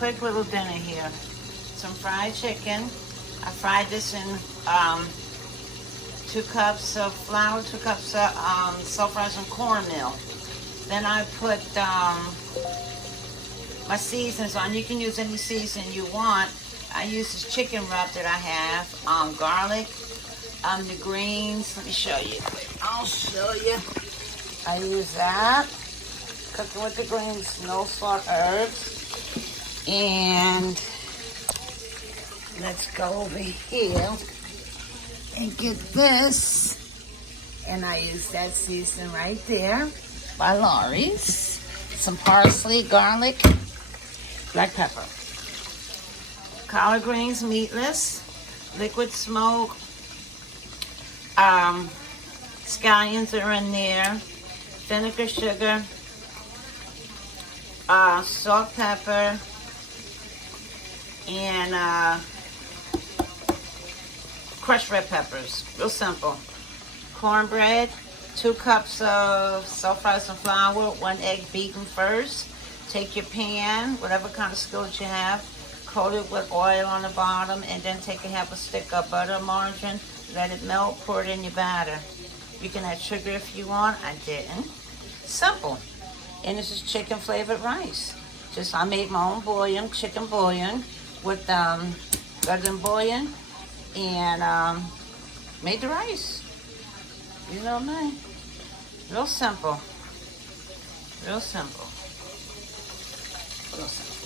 quick little dinner here. Some fried chicken. I fried this in 2 cups of flour, 2 cups of self-rising cornmeal. Then I put my seasonings on. You can use any seasoning you want. I use this chicken rub that I have, garlic, the greens. Let me show you. I'll show you. I use that. Cooking with the greens, no salt, herbs. And let's go over here and get this. And I use that season right there by Lawry's. Some parsley, garlic, black pepper. Collard greens, meatless, liquid smoke. Scallions are in there. Vinegar, sugar, salt, pepper, and crushed red peppers. Real simple. Cornbread, 2 cups of self-rising flour, 1 egg beaten first. Take your pan, whatever kind of skillet you have, coat it with oil on the bottom, and then take half a stick of butter or margarine, let it melt, pour it in your batter. You can add sugar if you want. I didn't. Simple. And this is chicken flavored rice. I made my own bouillon, chicken bouillon, with garden bouillon, and made the rice. You know what I mean? Real simple. Real simple. Real simple.